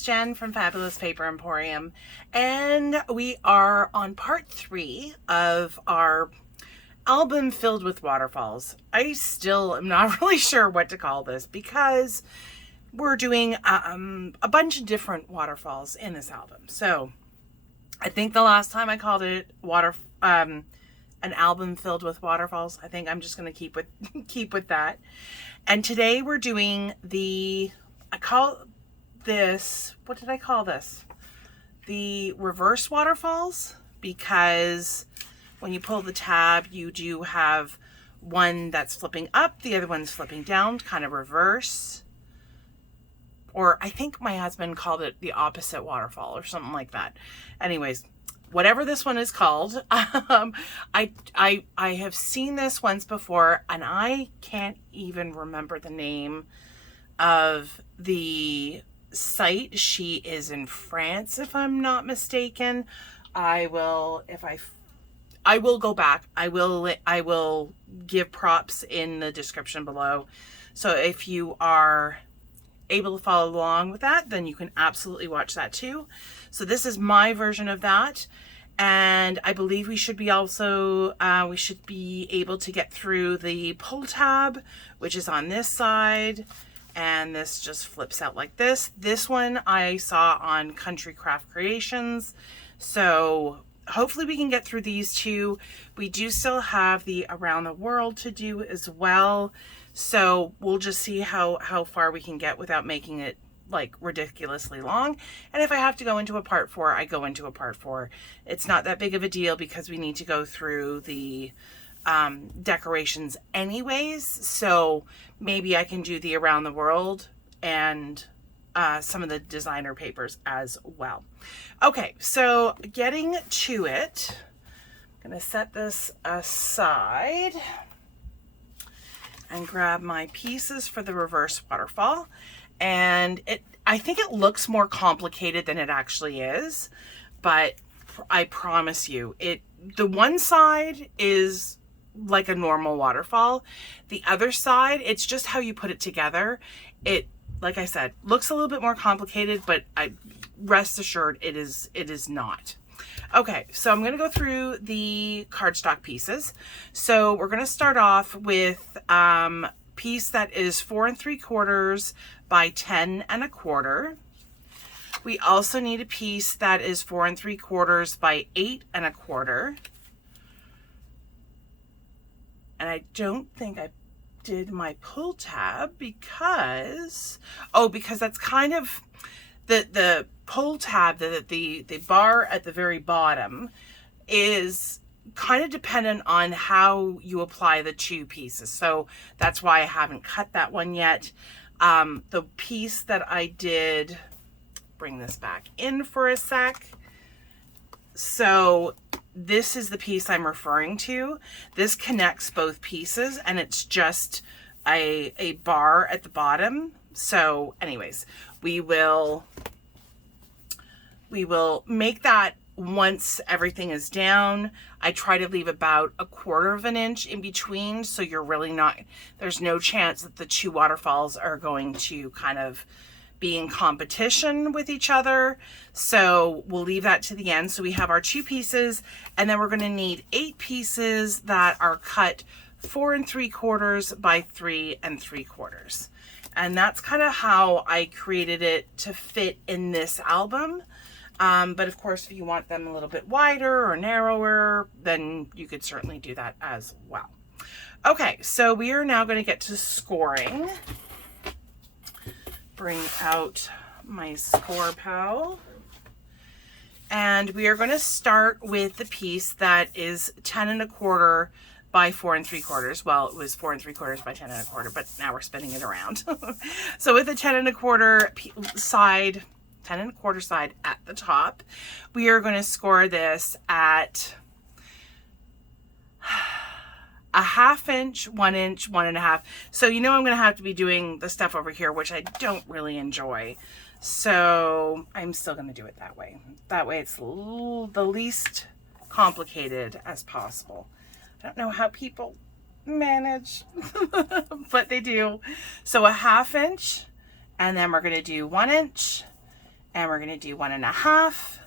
it's Jen from Fabbulous Paper Emporium, and we are on part 3 of our album filled with waterfalls. I still am not really sure what to call this because we're doing a bunch of different waterfalls in this album. So I think the last time I called it an album filled with waterfalls. I think I'm just going to keep with that. And today we're doing what did I call this? The reverse waterfalls, because when you pull the tab, you do have one that's flipping up, the other one's flipping down, kind of reverse. Or I think my husband called it the opposite waterfall or something like that. Anyways, whatever this one is called, I have seen this once before, and I can't even remember the name of the site. She is in France, if I'm not mistaken. I will go back. I will give props in the description below. So if you are able to follow along with that, then you can absolutely watch that too. So this is my version of that. And I believe we should be able to get through the pull tab, which is on this side. And this just flips out like this. This one I saw on Country Craft Creations. So hopefully we can get through these two. We do still have the Around the World to do as well. So we'll just see how far we can get without making it like ridiculously long. And if I have to go into a part 4, I go into a part 4. It's not that big of a deal because we need to go through the decorations anyways. So maybe I can do the Around the World and some of the designer papers as well. Okay, so getting to it, I'm gonna set this aside and grab my pieces for the reverse waterfall. And I think it looks more complicated than it actually is, but I promise you, the one side is like a normal waterfall. The other side, it's just how you put it together. It, like I said, looks a little bit more complicated, but rest assured it is not. Okay, so I'm going to go through the cardstock pieces. So we're going to start off with piece that is 4 3/4 by 10 1/4. We also need a piece that is 4 3/4 by 8 1/4. And I don't think I did my pull tab because that's kind of the pull tab, the bar at the very bottom is kind of dependent on how you apply the two pieces. So that's why I haven't cut that one yet. The piece that I did, bring this back in for a sec. So this is the piece I'm referring to. This connects both pieces and it's just a bar at the bottom. So anyways, we will make that once everything is down. I try to leave about 1/4 of an inch in between, so you're really not, there's no chance that the two waterfalls are going to kind of be in competition with each other. So we'll leave that to the end. So we have our two pieces, and then we're going to need 8 pieces that are cut 4 3/4 by 3 3/4. And that's kind of how I created it to fit in this album. But of course, if you want them a little bit wider or narrower, then you could certainly do that as well. Okay, so we are now going to get to scoring. Bring out my score pal. And we are going to start with the piece that is 10 1/4 by 4 3/4. Well, it was 4 3/4 by 10 1/4, but now we're spinning it around. So with the 10 1/4 side, 10 1/4 side at the top, we are going to score this at a 1/2 inch, 1 inch, 1 1/2. So you know I'm going to have to be doing the stuff over here, which I don't really enjoy. So I'm still going to do it that way. That way it's the least complicated as possible. I don't know how people manage, but they do. So a 1/2 inch, and then we're going to do 1 inch, And we're going to do 1.5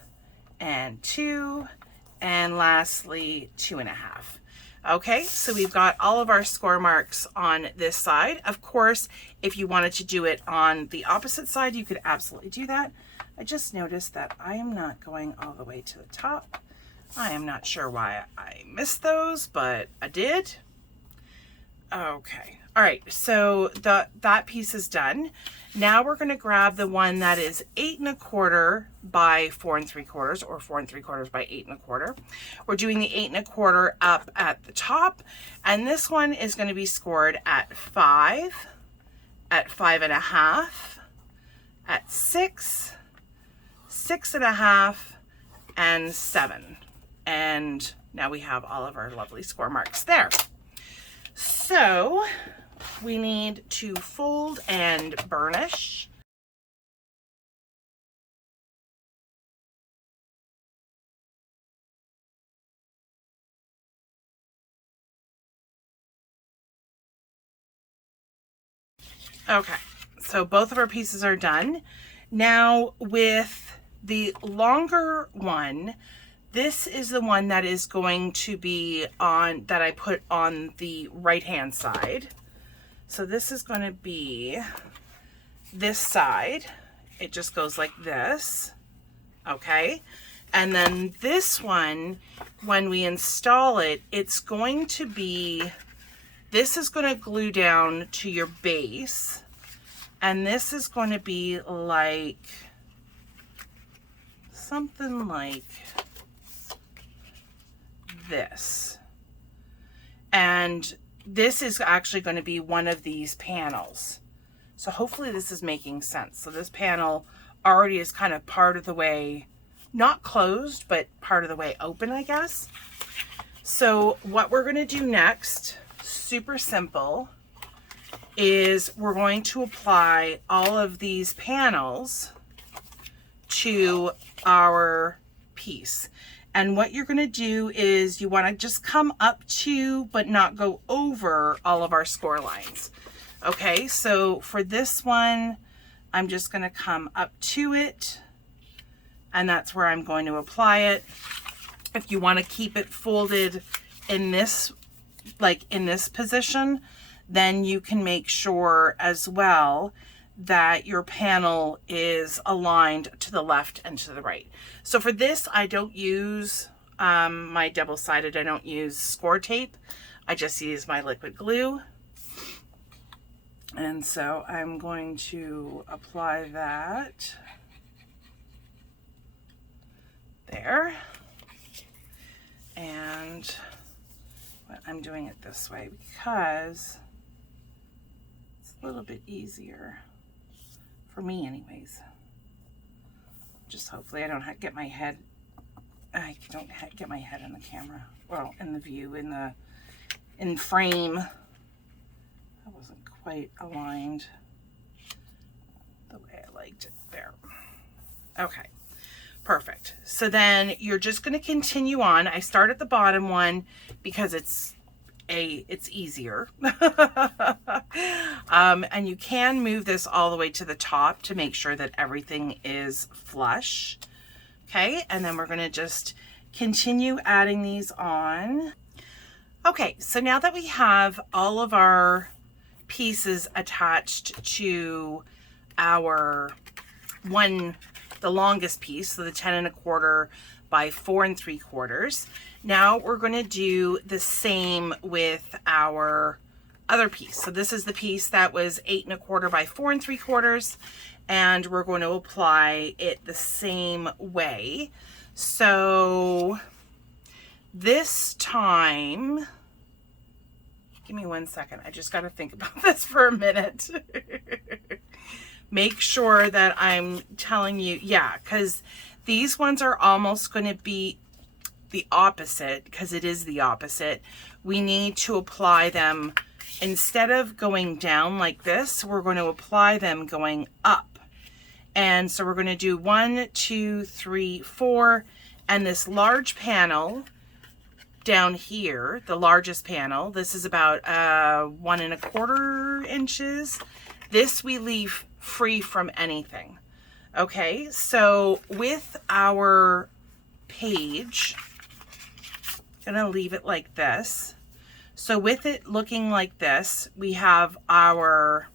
and 2, and lastly 2.5. Okay, so we've got all of our score marks on this side. Of course, if you wanted to do it on the opposite side, you could absolutely do that. I just noticed that I am not going all the way to the top. I am not sure why I missed those, but I did. Okay, all right, so that piece is done. Now we're gonna grab the one that is 8 1/4 by 4 3/4, or 4 3/4 by 8 1/4. We're doing the 8 1/4 up at the top, and this one is gonna be scored at 5, at 5.5, at 6, 6.5, and 7. And now we have all of our lovely score marks there. So we need to fold and burnish. Okay, so both of our pieces are done. Now with the longer one, this is the one that is going to be on, that I put on the right-hand side. So this is going to be this side. It just goes like this, okay? And then this one, when we install it, it's going to be, this is going to glue down to your base, and this is going to be like, something like this. And this is actually going to be one of these panels. So hopefully this is making sense. So this panel already is kind of part of the way, not closed, but part of the way open, I guess. So what we're going to do next, super simple, is we're going to apply all of these panels to our piece. And what you're going to do is you want to just come up to, but not go over, all of our score lines. Okay, so for this one, I'm just going to come up to it, and that's where I'm going to apply it. If you want to keep it folded in this, like in this position, then you can make sure as well that your panel is aligned to the left and to the right. So for this, I don't use my double-sided, I don't use score tape. I just use my liquid glue. And so I'm going to apply that there. And I'm doing it this way because it's a little bit easier. For me anyways. Just hopefully I don't get my head, I don't get my head in the camera. Well, in the view, in frame. That wasn't quite aligned the way I liked it there. Okay, perfect. So then you're just going to continue on. I start at the bottom one because it's easier. And you can move this all the way to the top to make sure that everything is flush. Okay, and then we're going to just continue adding these on. Okay, so now that we have all of our pieces attached to our the longest piece, so the 10 1/4 by 4 3/4. Now we're going to do the same with our other piece. So this is the piece that was 8 1/4 by 4 3/4, and we're going to apply it the same way. So this time, give me 1 second. I just got to think about this for a minute. Make sure that I'm telling you, yeah, because these ones are almost going to be the opposite, because it is the opposite. We need to apply them, instead of going down like this, we're going to apply them going up. And so we're going to do 1, 2, 3, 4, and this large panel down here, the largest panel, this is about 1 1/4 inches. This we leave free from anything. Okay, so with our page, I'm gonna leave it like this. So with it looking like this, we have our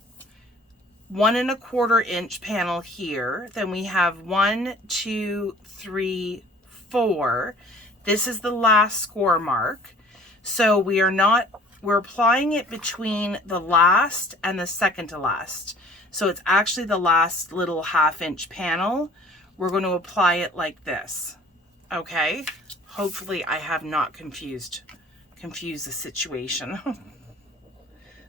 1 1/4 inch panel here. Then we have 1, 2, 3, 4. This is the last score mark. So we're applying it between the last and the second to last. So it's actually the last little 1/2 inch panel. We're going to apply it like this. Okay. Hopefully I have not confused the situation.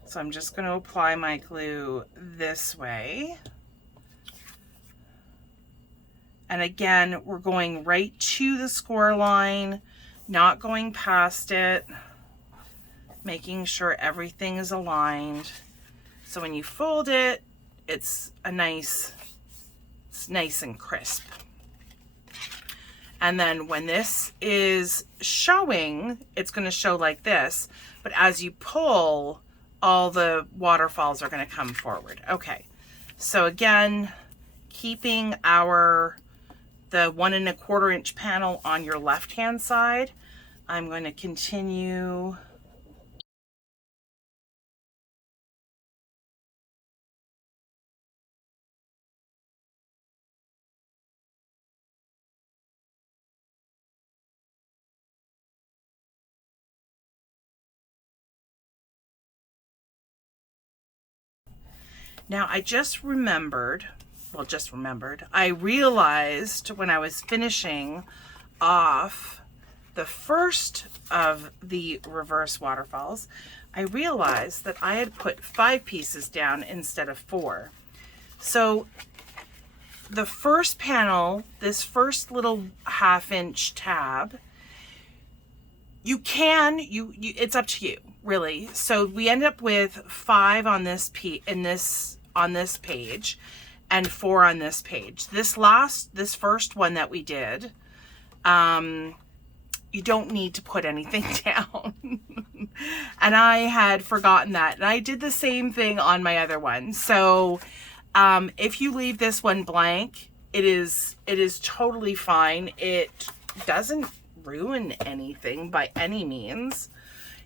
So I'm just going to apply my glue this way. And again, we're going right to the score line, not going past it, making sure everything is aligned. So when you fold it, it's nice and crisp. And then when this is showing, it's going to show like this. But as you pull, all the waterfalls are going to come forward. Okay, so again, keeping the 1 1/4 inch panel on your left hand side, I'm going to continue. Now I I realized when I was finishing off the first of the reverse waterfalls, I realized that I had put 5 pieces down instead of 4. So the first panel, this first little 1/2 inch tab, it's up to you, really. So we end up with 5 on this on this page and 4 on this page. This first one that we did, you don't need to put anything down. And I had forgotten that. And I did the same thing on my other one. So if you leave this one blank, it is totally fine. It doesn't ruin anything by any means.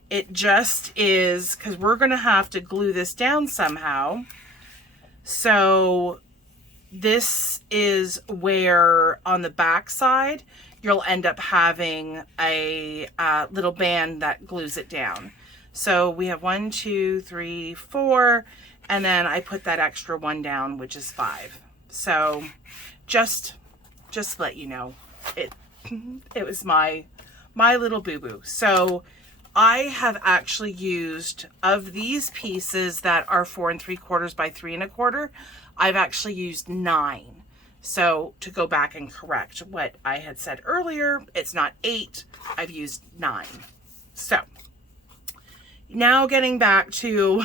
It just is, because we're going to have to glue this down somehow. So this is where on the back side, you'll end up having a little band that glues it down. So we have 1, 2, 3, 4, and then I put that extra one down, which is 5. So just to let you know, it was my little boo-boo. So I have actually used, of these pieces that are 4 3/4 by 3 1/4, I've actually used 9. So to go back and correct what I had said earlier, it's not 8, I've used 9. So now getting back to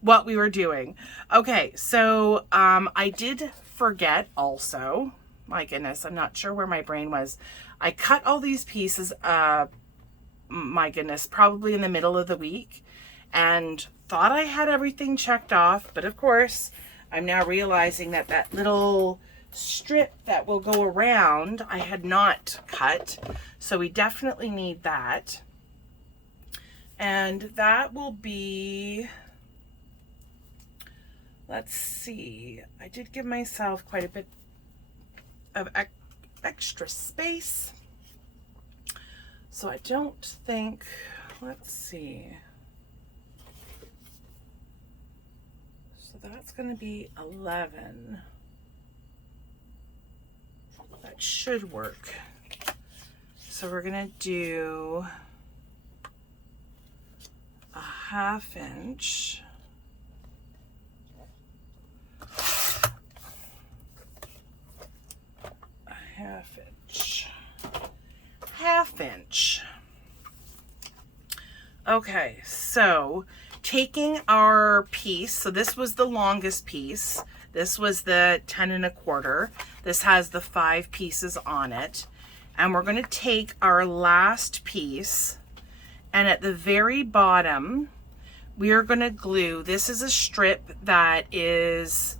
what we were doing. Okay, so I did forget also, my goodness, I'm not sure where my brain was. I cut all these pieces, my goodness, probably in the middle of the week, and thought I had everything checked off, but of course, I'm now realizing that that little strip that will go around, I had not cut, so we definitely need that. And that will be, let's see, I did give myself quite a bit of extra space. So I don't think, let's see. So that's going to be 11. That should work. So we're going to do a 1/2 inch. A 1/2 inch. 1/2 inch. Okay, so taking our piece, so this was the longest piece. This was the 10 1/4. This has the 5 pieces on it. And we're going to take our last piece, and at the very bottom, we are going to glue. This is a strip that is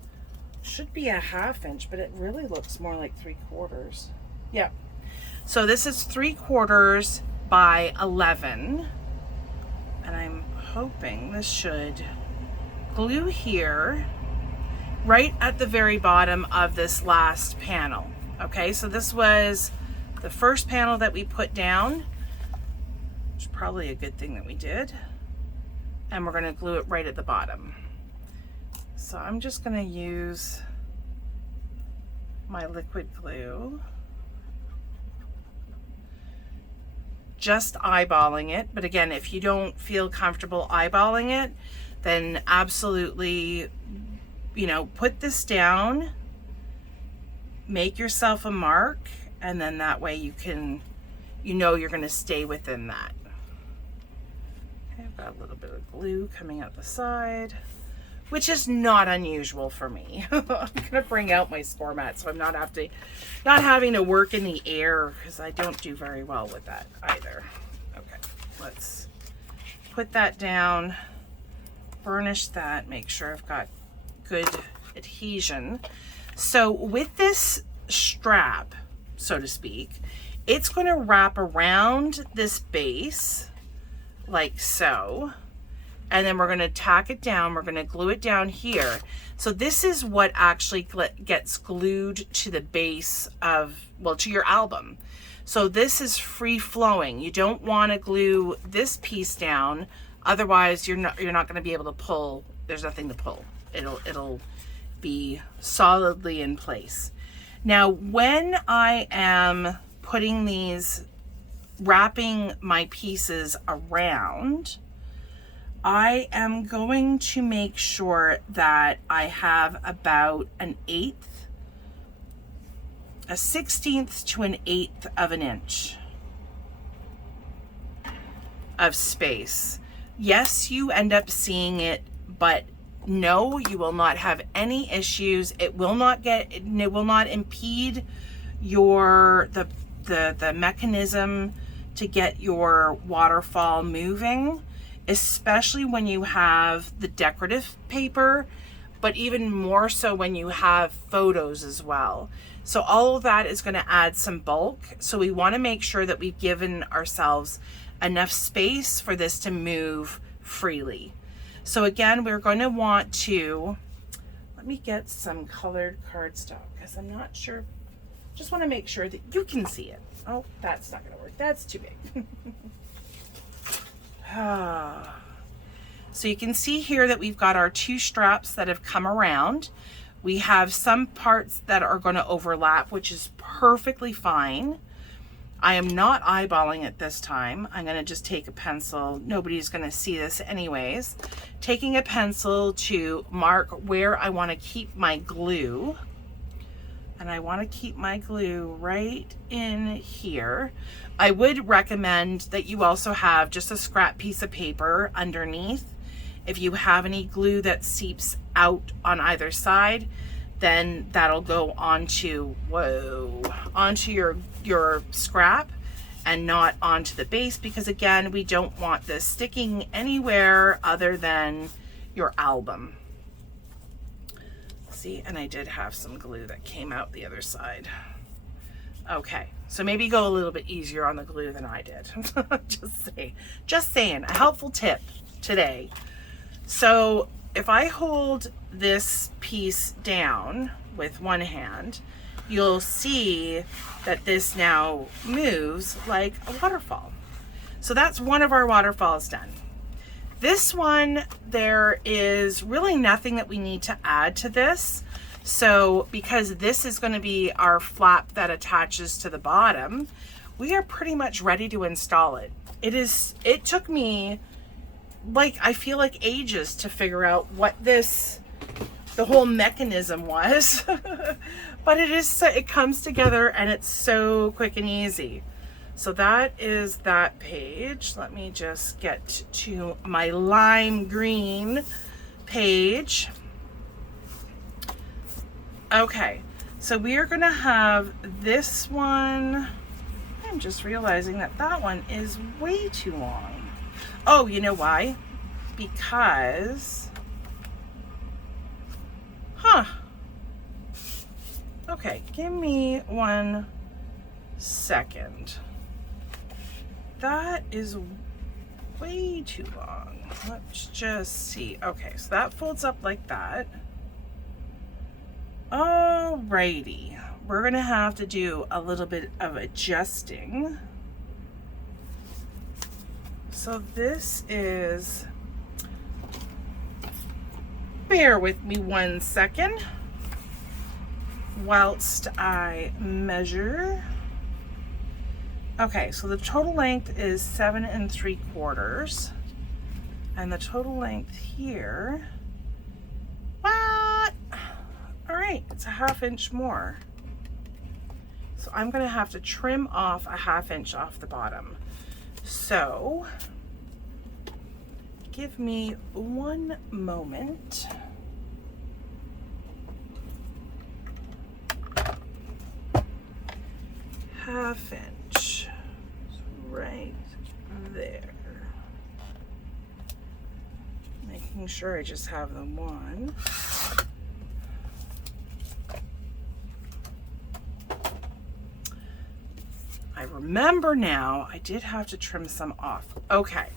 should be a 1/2 inch, but it really looks more like 3/4. Yep. So this is 3/4 by 11. And I'm hoping this should glue here right at the very bottom of this last panel. Okay, so this was the first panel that we put down, which is probably a good thing that we did. And we're gonna glue it right at the bottom. So I'm just gonna use my liquid glue. Just eyeballing it, but again, if you don't feel comfortable eyeballing it, then absolutely, you know, put this down, make yourself a mark, and then that way you can, you know, you're going to stay within that. Okay, I've got a little bit of glue coming out the side, which is not unusual for me. I'm gonna bring out my score mat so I'm not having to work in the air, because I don't do very well with that either. Okay, let's put that down, burnish that, make sure I've got good adhesion. So with this strap, so to speak, it's going to wrap around this base like so. And then we're going to tack it down. We're going to glue it down here. So this is what actually gets glued to the base of, well, to your album. So this is free flowing. You don't want to glue this piece down. Otherwise, you're not going to be able to pull. There's nothing to pull. It'll be solidly in place. Now, when I am putting these, wrapping my pieces around, I am going to make sure that I have about an 1/8, a 1/16 to an 1/8 of an inch of space. Yes, you end up seeing it, but no, you will not have any issues. It will not impede your the mechanism to get your waterfall moving, especially when you have the decorative paper, but even more so when you have photos as well. So all of that is going to add some bulk. So we want to make sure that we've given ourselves enough space for this to move freely. So again, we're going to want to, let me get some colored cardstock because I'm not sure, just want to make sure that you can see it. Oh, that's not going to work. That's too big. So you can see here that we've got our 2 straps that have come around. We have some parts that are going to overlap, which is perfectly fine. I am not eyeballing it this time. I'm going to just take a pencil. Nobody's going to see this anyways. Taking a pencil to mark where I want to keep my glue. And I want to keep my glue right in here. I would recommend that you also have just a scrap piece of paper underneath. If you have any glue that seeps out on either side, then that'll go onto, onto your scrap and not onto the base, because again, we don't want this sticking anywhere other than your album. See, and I did have some glue that came out the other side. Okay, so maybe go a little bit easier on the glue than I did. Just saying, a helpful tip today. So if I hold this piece down with one hand, you'll see that this now moves like a waterfall. So that's one of our waterfalls done. This one, there is really nothing that we need to add to this. So because this is going to be our flap that attaches to the bottom, we are pretty much ready to install it. It took me, like, I feel like ages to figure out what the whole mechanism was. But it comes together and it's so quick and easy. So that is that page. Let me just get to my lime green page. Okay, so we are gonna have this one. I'm just realizing that that one is way too long. Oh, you know why? Because, Okay, give me 1 second. That is way too long. Let's just see. Okay, so that folds up like that. Alrighty, we're gonna have to do a little bit of adjusting. So this is, bear with me 1 second whilst I measure. Okay, so the total length is 7 3/4, and the total length here, what? All right, it's a 1/2 inch more. So I'm gonna have to trim off a 1/2 inch off the bottom. So give me 1 moment. Half inch, right there. Making sure I just have the one. I remember now, I did have to trim some off. Okay.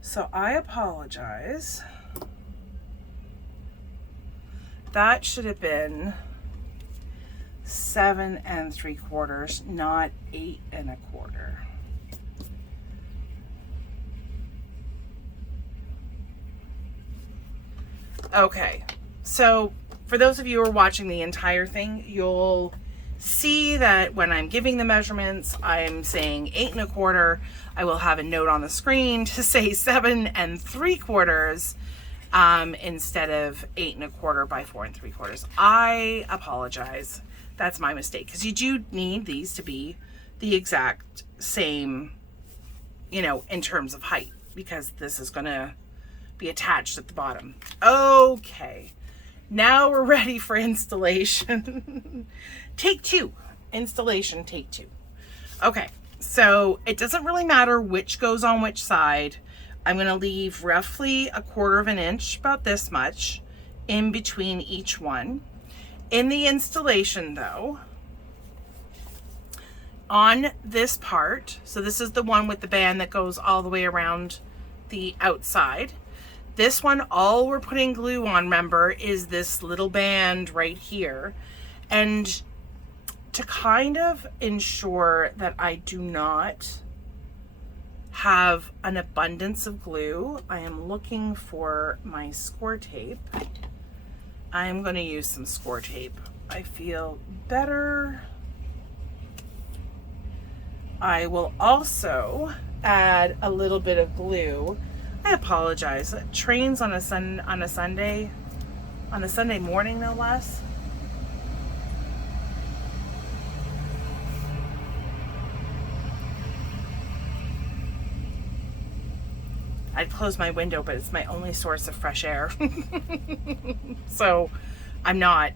So I apologize. That should have been 7 3/4, not 8 1/4. Okay, so for those of you who are watching the entire thing, you'll see that when I'm giving the measurements, I'm saying 8 1/4. I will have a note on the screen to say 7 3/4 instead of 8 1/4 by 4 3/4. I apologize. That's my mistake, because you do need these to be the exact same, you know, in terms of height, because this is going to be attached at the bottom. Okay, now we're ready for installation. Take 2. Installation, take 2. Okay, so it doesn't really matter which goes on which side. I'm going to leave roughly 1/4 inch, about this much, in between each one. In the installation though, on this part, so this is the one with the band that goes all the way around the outside. This one, all we're putting glue on, remember, is this little band right here. And to kind of ensure that I do not have an abundance of glue, I am looking for my score tape. I'm going to use some score tape. I feel better. I will also add a little bit of glue. I apologize. Trains on a Sunday morning, no less. I'd close my window, but it's my only source of fresh air. So I'm not.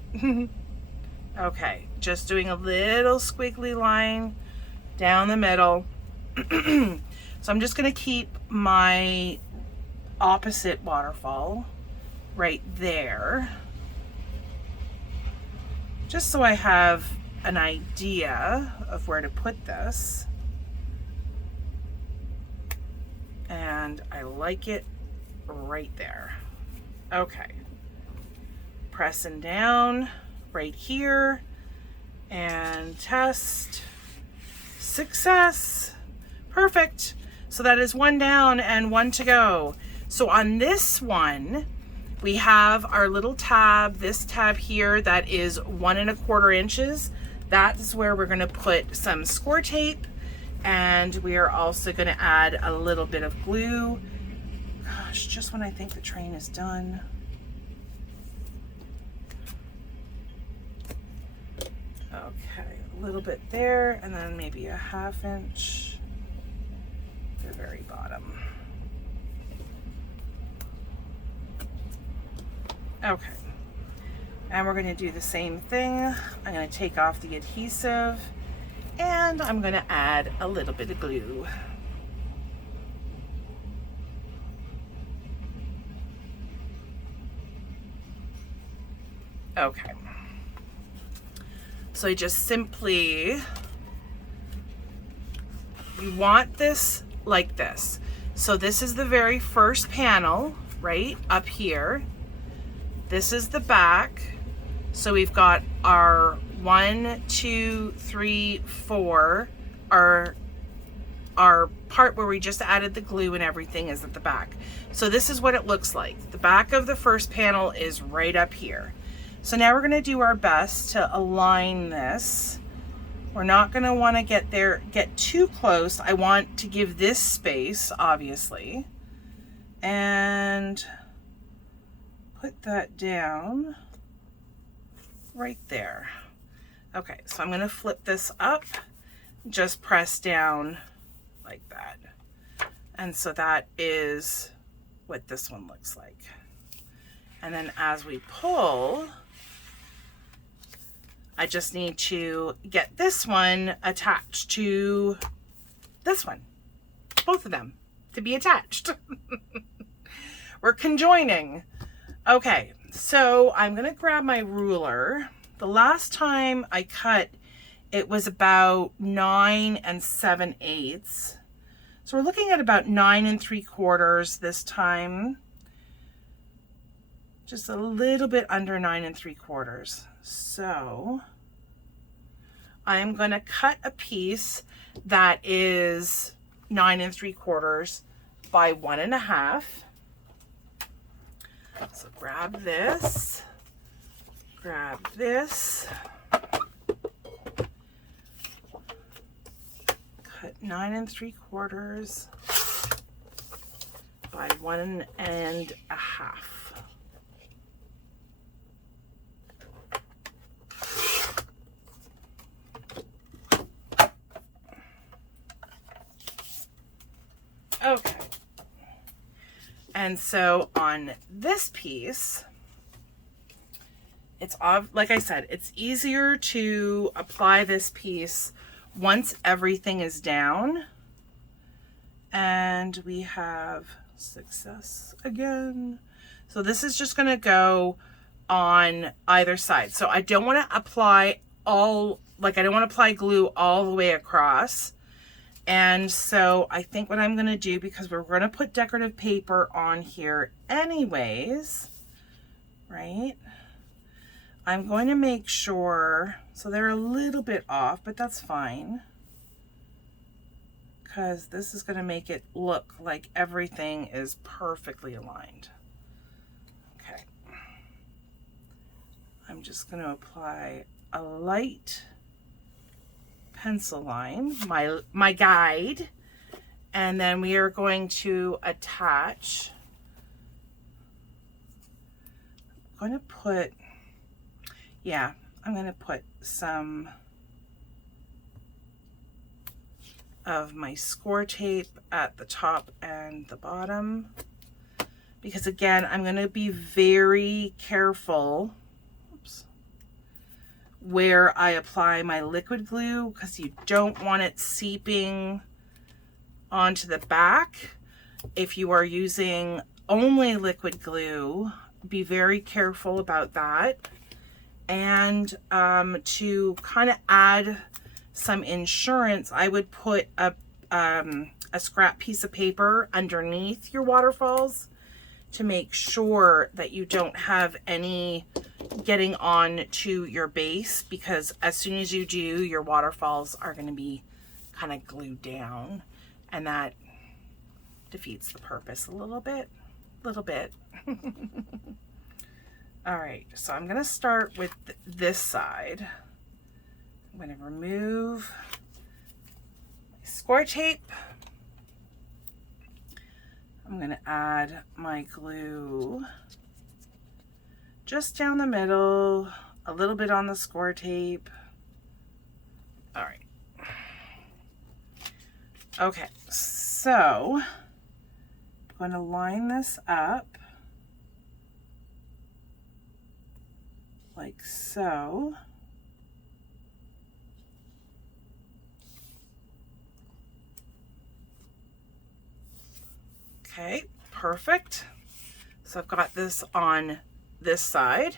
Okay, just doing a little squiggly line down the middle. So I'm just gonna keep my opposite waterfall right there, just so I have an idea of where to put this. And I like it right there. Okay, pressing down right here and test. Success. Perfect. So that is 1 down and 1 to go. So on this one, we have our little tab, this tab here, that is 1 1/4 inches. That's where we're going to put some score tape. And we are also going to add a little bit of glue. Gosh, just when I think the train is done. Okay, a little bit there, and then maybe a 1/2 inch at the very bottom. Okay, and we're going to do the same thing. I'm going to take off the adhesive, and I'm going to add a little bit of glue. Okay. So I just simply, you want this like this. So this is the very first panel, right up here. This is the back. So we've got our 1, 2, 3, 4. Our part where we just added the glue and everything is at the back. So this is what it looks like. The back of the first panel is right up here. So now we're gonna do our best to align this. We're not gonna wanna get too close. I want to give this space, obviously. And put that down right there. Okay, so I'm gonna flip this up, just press down like that. And so that is what this one looks like. And then as we pull, I just need to get this one attached to this one. Both of them to be attached. We're conjoining. Okay, so I'm gonna grab my ruler. The last time I cut, it was about 9 7/8. So we're looking at about 9 3/4 this time. Just a little bit under 9 3/4. So I'm gonna cut a piece that is 9 3/4 by 1.5. So grab this, grab this, cut 9 3/4 by 1.5. Okay. And so on this piece, it's like I said, it's easier to apply this piece once everything is down. And we have success again. So this is just going to go on either side. So I don't want to apply I don't want to apply glue all the way across. And so I think what I'm going to do, because we're going to put decorative paper on here anyways, right? I'm going to make sure, so they're a little bit off, but that's fine, because this is going to make it look like everything is perfectly aligned. Okay. I'm just going to apply a light pencil line, my guide, and then we are going to attach. I'm going to put, I'm going to put some of my score tape at the top and the bottom, because again, I'm going to be very careful where I apply my liquid glue, because you don't want it seeping onto the back. If you are using only liquid glue, be very careful about that. And to kind of add some insurance, I would put a scrap piece of paper underneath your waterfalls to make sure that you don't have any getting on to your base, because as soon as you do, your waterfalls are going to be kind of glued down, and that defeats the purpose a little bit. All right, so I'm going to start with this side. I'm going to remove my score tape. I'm going to add my glue just down the middle, a little bit on the score tape. All right. Okay, so I'm going to line this up like so. Okay, perfect. So I've got this on this side,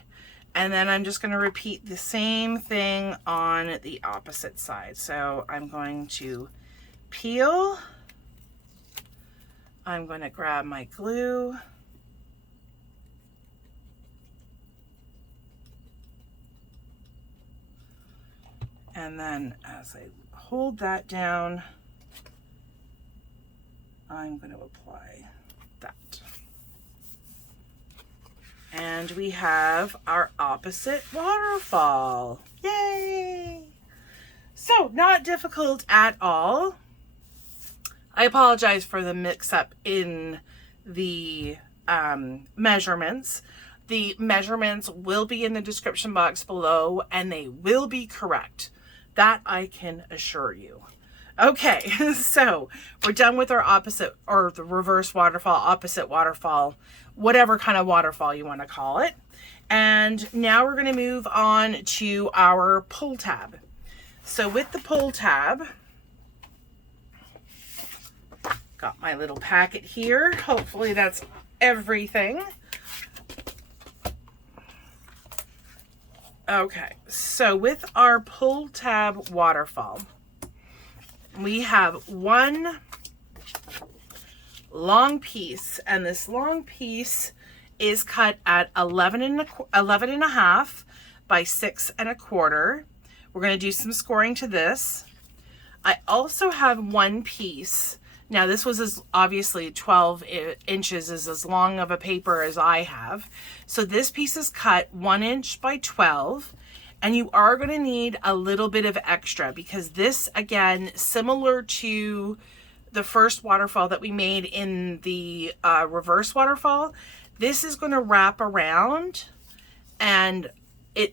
And then I'm just going to repeat the same thing on the opposite side. So I'm going to peel. I'm going to grab my glue. And then as I hold that down, I'm going to apply that. And we have our opposite waterfall. Yay! So, not difficult at all. I apologize for the mix-up in the measurements. The measurements will be in the description box below, and they will be correct. That I can assure you. Okay, so we're done with our opposite, or the reverse waterfall, opposite waterfall, whatever kind of waterfall you want to call it. And now we're going to move on to our pull tab. So with the pull tab, got my little packet here. Hopefully that's everything. Okay, so with our pull tab waterfall, we have one long piece, and this long piece is cut at 11 and a half by 6 1/4. We're going to do some scoring to this. I also have one piece. Now this was obviously 12 inches is as long of a paper as I have. So this piece is cut 1 inch by 12. And you are going to need a little bit of extra because this, again, similar to the first waterfall that we made in the reverse waterfall, this is going to wrap around and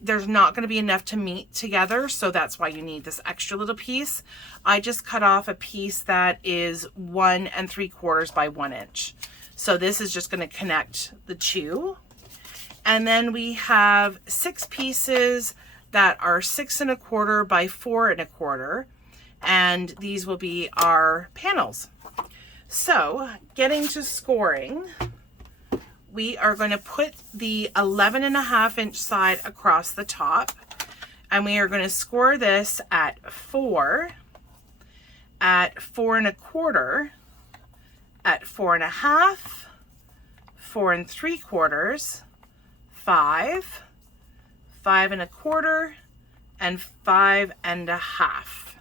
there's not going to be enough to meet together. So that's why you need this extra little piece. I just cut off a piece that is 1 3/4 by 1 inch. So this is just going to connect the two. And then we have 6 pieces that are 6 1/4 by 4 1/4, and these will be our panels. So getting to scoring, we are going to put the 11 1/2 inch side across the top, and we are going to score this at 4, at 4 1/4, at 4 1/2, 4 3/4, 5, 5 1/4, and 5 1/2.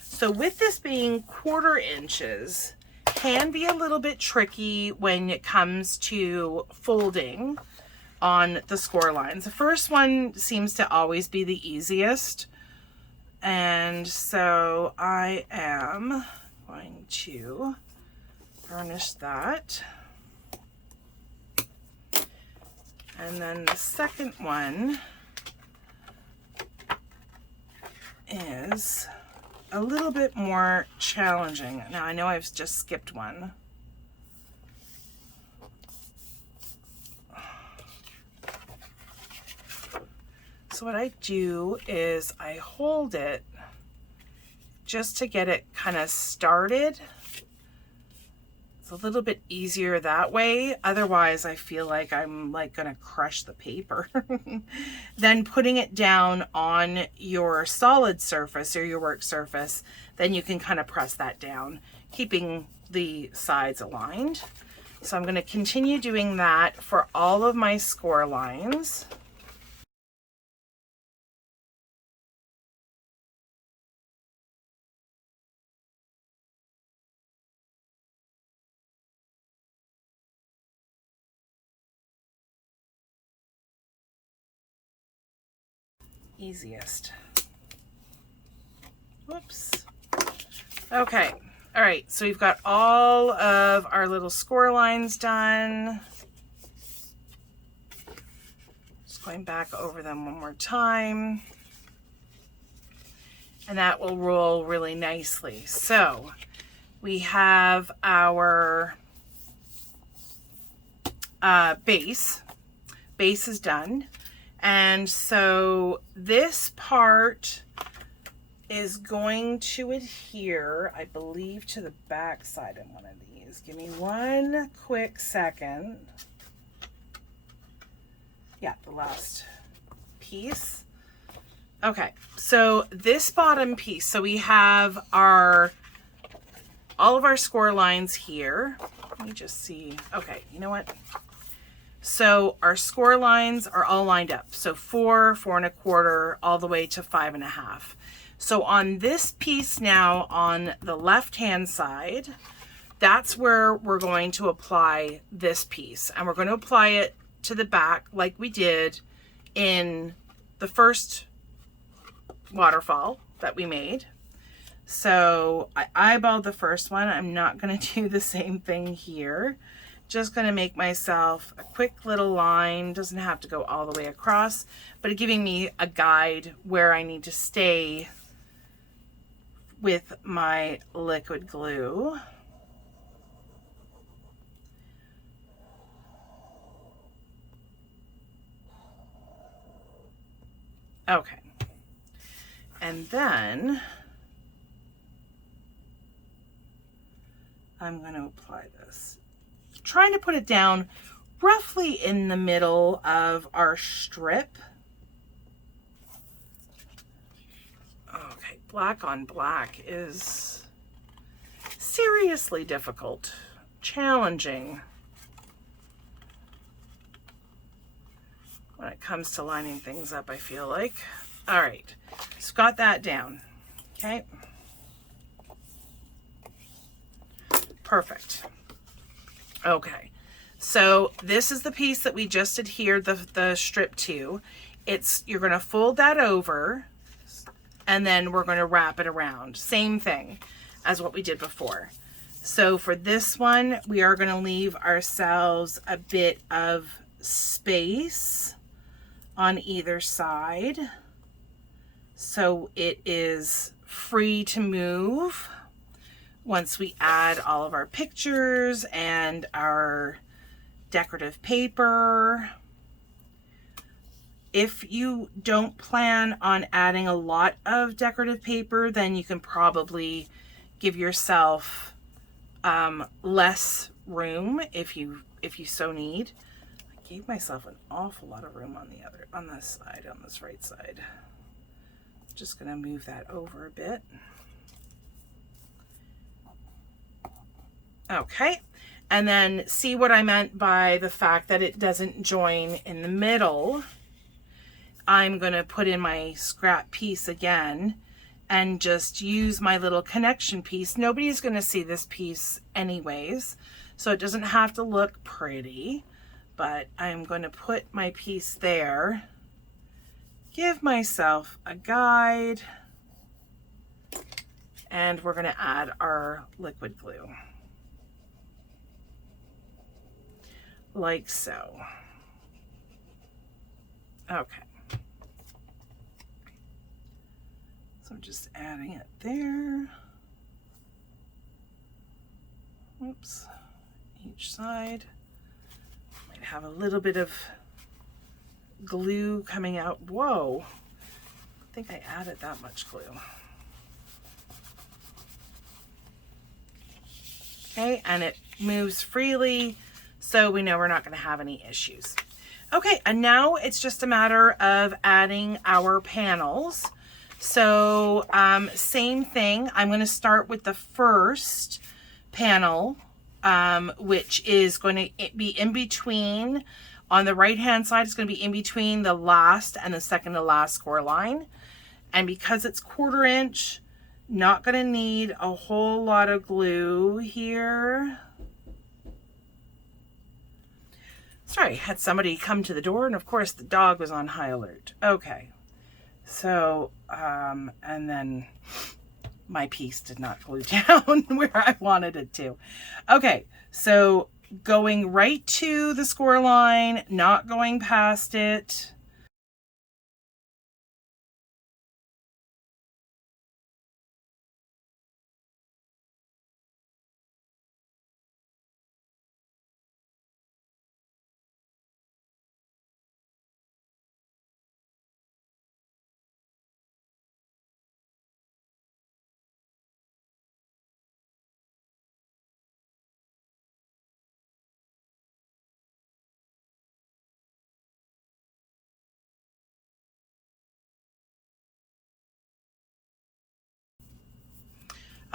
So with this being 1/4 inches, can be a little bit tricky when it comes to folding on the score lines. The first one seems to always be the easiest. And so I am going to burnish that. And then the second one is a little bit more challenging. Now I know I've just skipped one. So what I do is I hold it just to get it kind of started. It's a little bit easier that way. Otherwise, I feel like I'm like gonna crush the paper. Then putting it down on your solid surface or your work surface, then you can kind of press that down, keeping the sides aligned. So I'm gonna continue doing that for all of my score lines. Easiest. Whoops. Okay. All right. So we've got all of our little score lines done. Just going back over them one more time. And that will roll really nicely. So we have our base. Base is done. And so this part is going to adhere, I believe, to the back side of one of these. Give me one quick second. Yeah, the last piece. Okay, so this bottom piece, so we have all of our score lines here. Let me just see. Okay, you know what? So our score lines are all lined up. So 4, 4 1/4, all the way to 5 1/2. So on this piece now, on the left-hand side, that's where we're going to apply this piece. And we're going to apply it to the back like we did in the first waterfall that we made. So I eyeballed the first one. I'm not going to do the same thing here. Just going to make myself a quick little line. Doesn't have to go all the way across, but giving me a guide where I need to stay with my liquid glue. Okay. And then I'm going to apply this. Trying to put it down roughly in the middle of our strip. Okay, black on black is seriously difficult, challenging when it comes to lining things up, I feel like. All right, so got that down. Okay. Perfect. Okay, so this is the piece that we just adhered the strip to. You're going to fold that over, and then we're going to wrap it around. Same thing as what we did before. So for this one, we are going to leave ourselves a bit of space on either side, so it is free to move once we add all of our pictures and our decorative paper. If you don't plan on adding a lot of decorative paper, then you can probably give yourself less room if you so need. I gave myself an awful lot of room on this side, on this right side. Just gonna move that over a bit. Okay, and then see what I meant by the fact that it doesn't join in the middle. I'm going to put in my scrap piece again and just use my little connection piece. Nobody's going to see this piece anyways, so it doesn't have to look pretty, but I'm going to put my piece there, give myself a guide, and we're going to add our liquid glue. Like so. Okay. So I'm just adding it there. Oops. Each side. Might have a little bit of glue coming out. Whoa. I think I added that much glue. Okay, and it moves freely, so we know we're not going to have any issues. Okay, and now it's just a matter of adding our panels. So same thing, I'm going to start with the first panel, which is going to be in between. On the right hand side, it's going to be in between the last and the second to last score line. And because it's 1/4 inch, not going to need a whole lot of glue here. Sorry, had somebody come to the door, and of course the dog was on high alert. Okay, so, and then my piece did not glue down where I wanted it to. Okay, so going right to the score line, not going past it.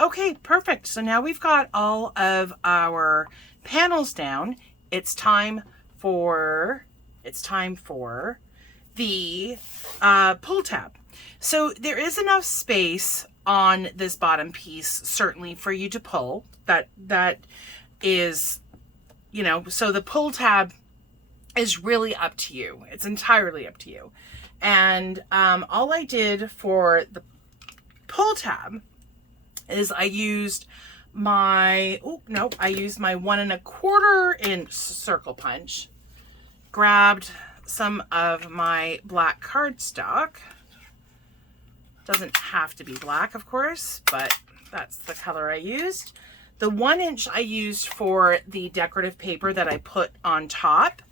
Okay, perfect. So now we've got all of our panels down. It's time for the pull tab. So there is enough space on this bottom piece, certainly, for you to pull. That is, you know, so the pull tab is really up to you. It's entirely up to you. And all I did for the pull tab is I used my, I used my 1 1/4 inch circle punch, grabbed some of my black cardstock. Doesn't have to be black, of course, but that's the color I used. The 1 inch I used for the decorative paper that I put on top.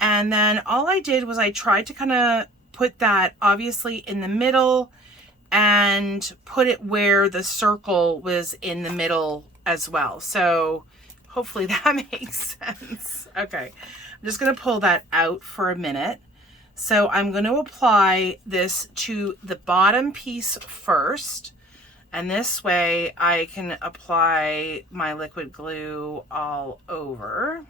And then all I did was I tried to kind of put that obviously in the middle and put it where the circle was in the middle as well. So hopefully that makes sense. Okay, I'm just gonna pull that out for a minute. So I'm going to apply this to the bottom piece first, and this way I can apply my liquid glue all over.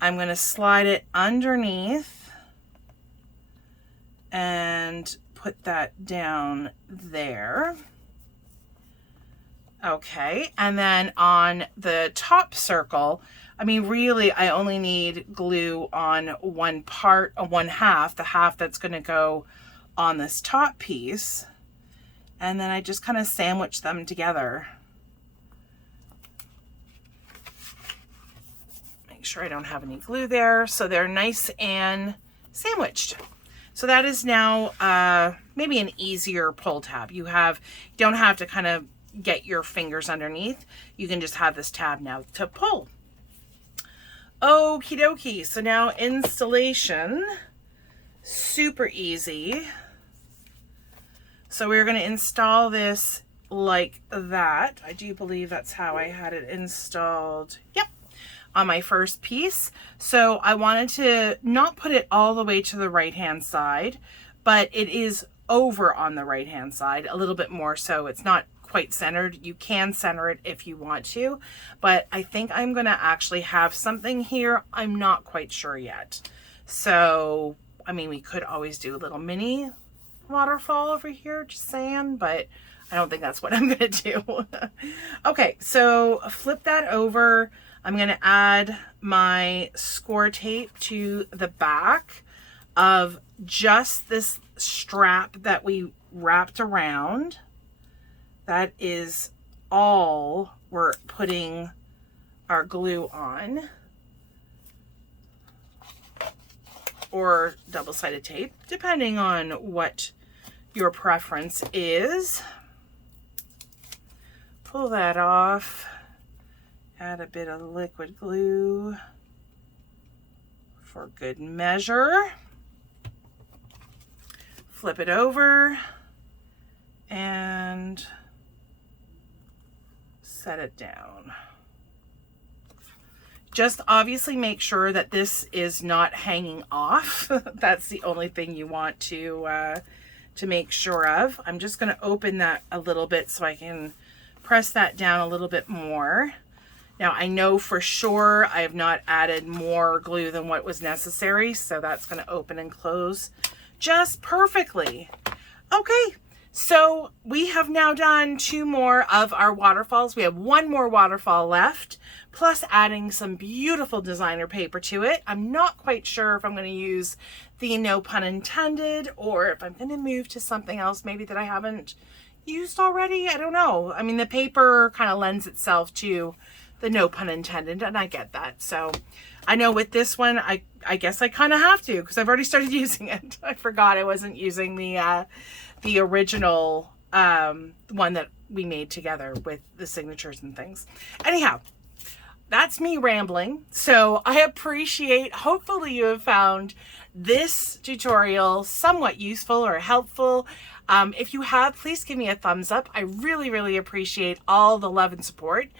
I'm going to slide it underneath and put that down there. Okay, and then on the top circle, I mean, really, I only need glue on one half, the half that's going to go on this top piece. And then I just kind of sandwich them together. Make sure I don't have any glue there, so they're nice and sandwiched. So that is now maybe an easier pull tab. You don't have to kind of get your fingers underneath. You can just have this tab now to pull. Okie dokie, so now installation, super easy. So we're going to install this like that. I do believe that's how I had it installed. Yep, on my first piece. So I wanted to not put it all the way to the right hand side, but it is over on the right hand side a little bit more, so it's not quite centered. You can center it if you want to, but I think I'm going to actually have something here. I'm not quite sure yet. So, I mean, we could always do a little mini waterfall over here, just saying, but I don't think that's what I'm going to do. Okay, so flip that over. I'm going to add my score tape to the back of just this strap that we wrapped around. That is all we're putting our glue on, or double-sided tape, depending on what your preference is. Pull that off, add a bit of liquid glue for good measure. Flip it over and set it down. Just obviously make sure that this is not hanging off. That's the only thing you want to make sure of. I'm just going to open that a little bit so I can press that down a little bit more. Now I know for sure I have not added more glue than what was necessary, so that's going to open and close just perfectly. Okay. So we have now done 2 more of our waterfalls. We have 1 more waterfall left, plus adding some beautiful designer paper to it. I'm not quite sure if I'm going to use the no pun intended, or if I'm going to move to something else maybe that I haven't used already. I don't know. I mean, the paper kind of lends itself to the no pun intended, and I get that. So I know with this one, I guess I kind of have to, because I've already started using it. I forgot I wasn't using the original one that we made together with the signatures and things. Anyhow, that's me rambling. So I appreciate, hopefully you have found this tutorial somewhat useful or helpful. If you have, please give me a thumbs up. I really, really appreciate all the love and support.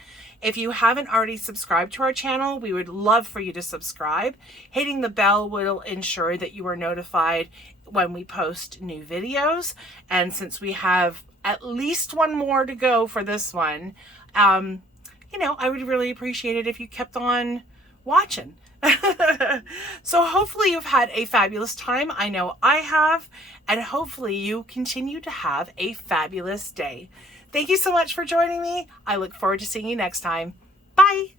If you haven't already subscribed to our channel, we would love for you to subscribe. Hitting the bell will ensure that you are notified when we post new videos. And since we have at least one more to go for this one, you know, I would really appreciate it if you kept on watching. So hopefully you've had a fabulous time. I know I have, and hopefully you continue to have a fabulous day. Thank you so much for joining me. I look forward to seeing you next time. Bye.